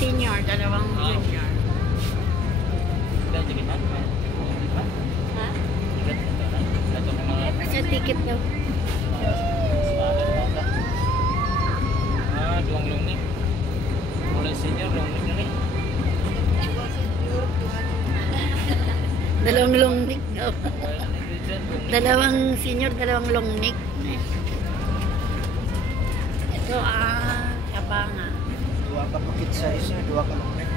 senior, dalawang junior. Ha? Sa ticket daw. Tuang lungnik. Mulai senior lungnik na rin. Dalawang longnik daw. Dalawang senior, dalawang longnik. Ito kabanga. Dua ka pakit size, dua ka longnik.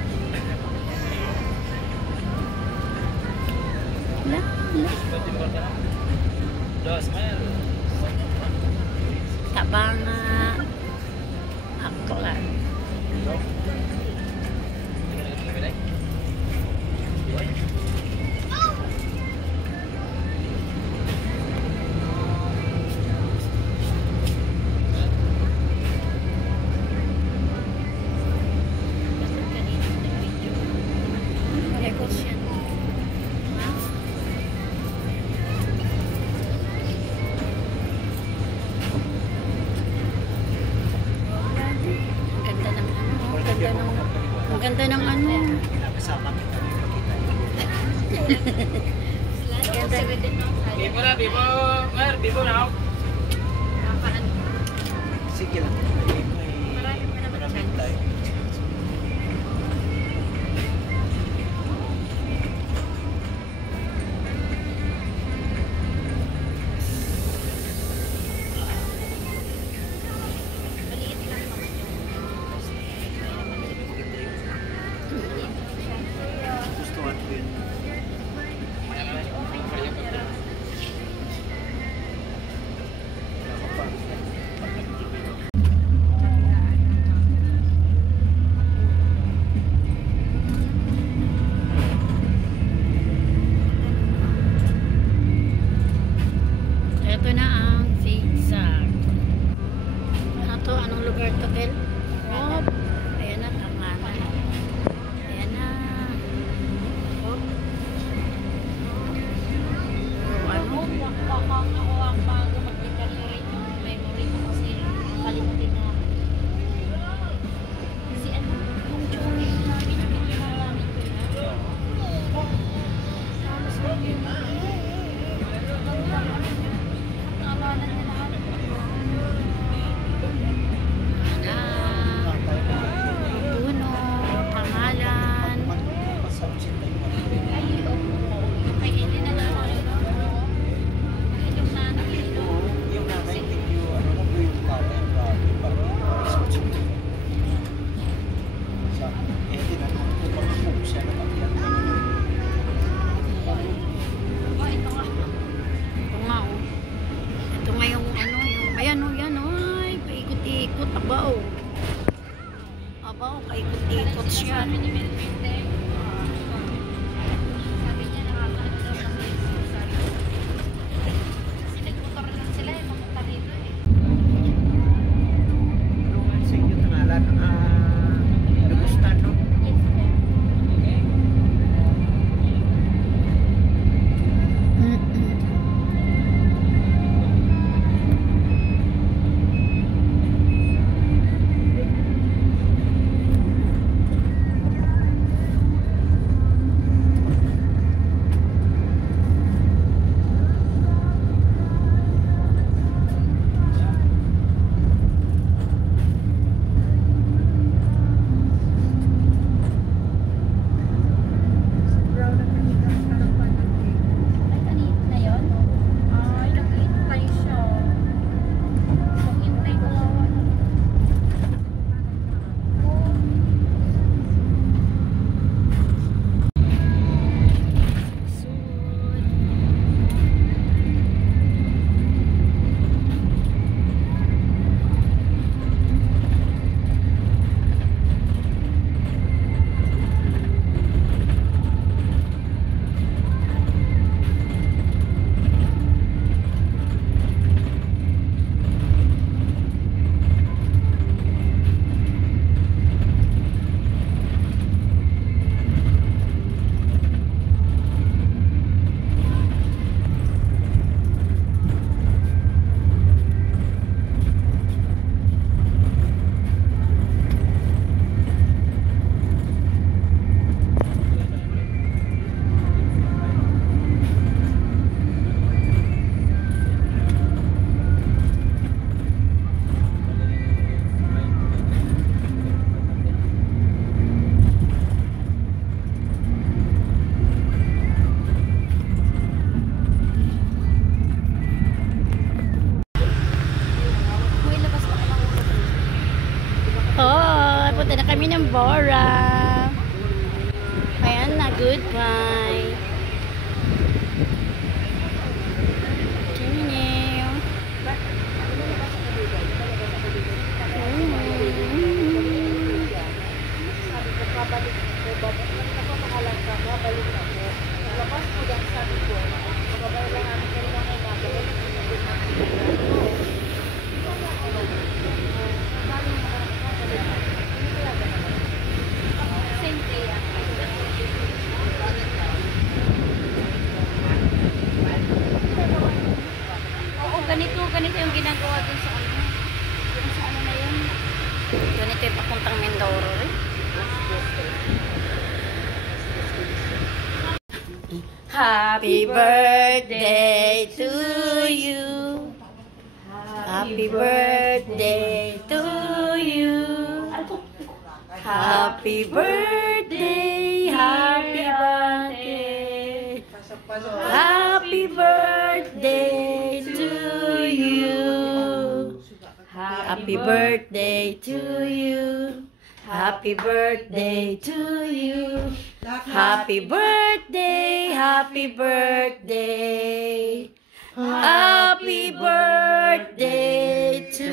Kabanga. Aklan. Ang ganda ng ano. Kasama kita may pakita. Bibo na, bibo. Mer, bibo na. Sige lang. Maraming tayo. Gustuhan ko yun. Ito na ang zigzag. Ano to? Anong lugar to, Kel? Oh, ayan na, tama na. Ayan na. Oh. Oh, ano? Bago mag-deteriorate yung memory ko kasi kalimutin na. Kasi ano, yung journey namin, namin ko na. Tapos yun. Naalala niya lahat. Puno, pangalan. Ay, kay Eli na lang. Yung nanay nito. Yung nanay, ano na po yung tatay, tinanong siya na Ito nga, oh. Ito nga yung ano, yung, ayan, oh, yan, oh. Ay, paikot-ikot, abaw. Abaw, paikot-ikot siya. Sabi ni Melvinte, sabi niya nakakaano daw kasi sabi ko. Kasi nagmotor lang sila eh, papunta dito eh. Tulungan sa inyo tangalan, Lugustan, no? Yes, sir. kami ng Bora. Ayan na, goodbye. Ganito yung ginagawa dun sa ano. Yung sa ano na yun. Ganito yung papuntang Mindoro eh. Happy birthday to you. Happy birthday to you. Happy birthday, happy birthday. Happy birthday to you. Happy birthday to you. Happy birthday to you. Happy birthday, happy birthday. Happy birthday to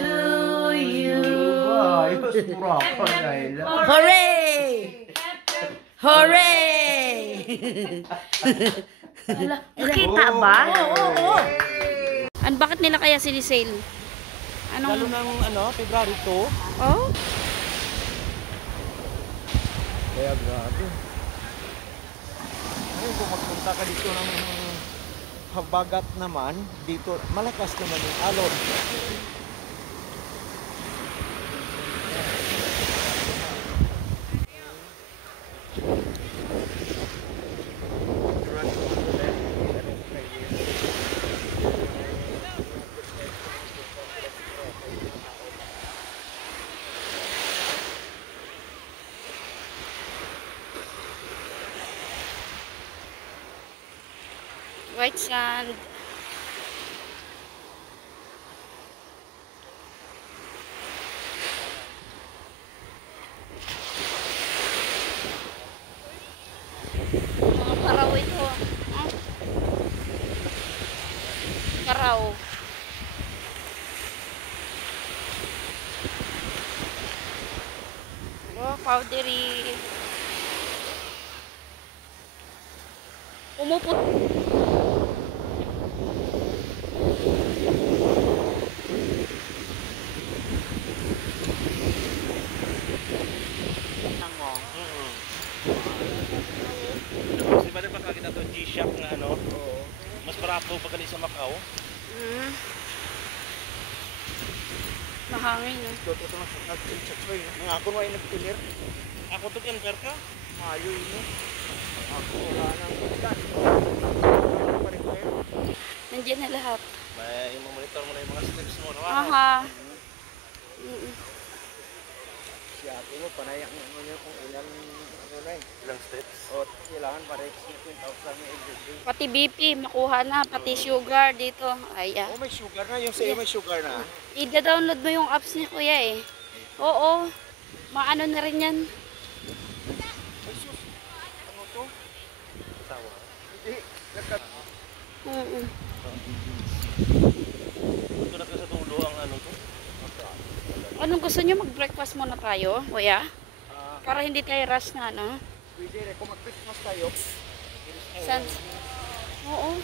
you. Hooray! Hooray! Nakita ba? Oo. Bakit nila kaya sinisale? Lalo ng February 2. Oh? Kaya grabe. Ngayon kung magpunta ka dito ng habagat naman, dito malakas naman yung alon. White sand. Mga karaw ito. Ah. Karaw. Oh, powdery. Umupot. G-Shock na ano. Mas barato pa gali sa Macau. Mahangin, no? Ito na sa nag-chat-chat. Mga ako ay nag-clear. Ako to convert ka? Mayo yun. Ako wala nang ulan. Nandiyan na lahat. May monitor mo na yung mga steps mo. Aha. Si ate mo, panayang niya kung ilang Ilang steps? O, kailangan para 16,000 na everyday. Pati BP, makuha na. Pati sugar dito. Ay, Oh, may sugar na. Yung sa'yo may sugar na. i-download mo yung apps ni Kuya eh. Oo. Maano na rin yan. Ay, sus. Ano to? Tawa. Hindi. Ito na ka sa dulo ang ano to. Anong gusto nyo? Mag-breakfast muna tayo, Kuya? Para hindi tayo rush na, no? Pwede rin. Kung mag-Christmas tayo. San? Oo.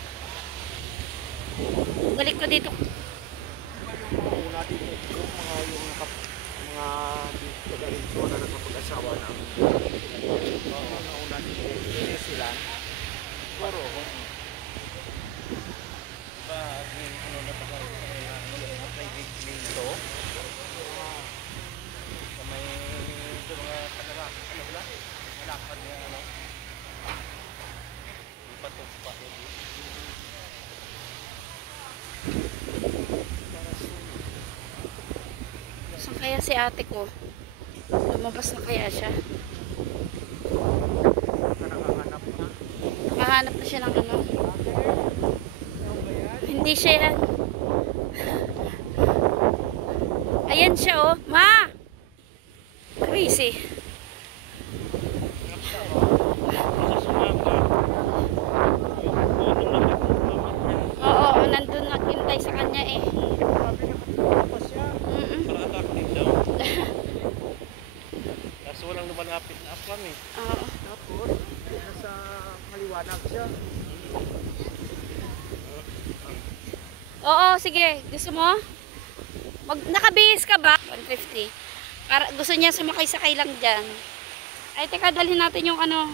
Balik ko dito. Una dito yung mga dito galing ko na nakapag-asawa na. Una dito yung sila. Puro. Diba, ano na pa may big dito. May mga kanala. Ano ba? Malakad niya ano. Patugpa yun. Saan kaya si ate ko? Lumabas na kaya siya? Nakahanap na. Mahanap na siya ng ano? Hindi siya yan. Ayan siya, oh. Ma! Crazy. Kaso walang lumalapit na aswang eh. Oo. Tapos, nasa maliwanag siya. Oo, sige. Gusto mo? Nakabihis ka ba? 150. Para, gusto niya sumakay-sakay lang dyan. Ay, teka, dalhin natin yung ano,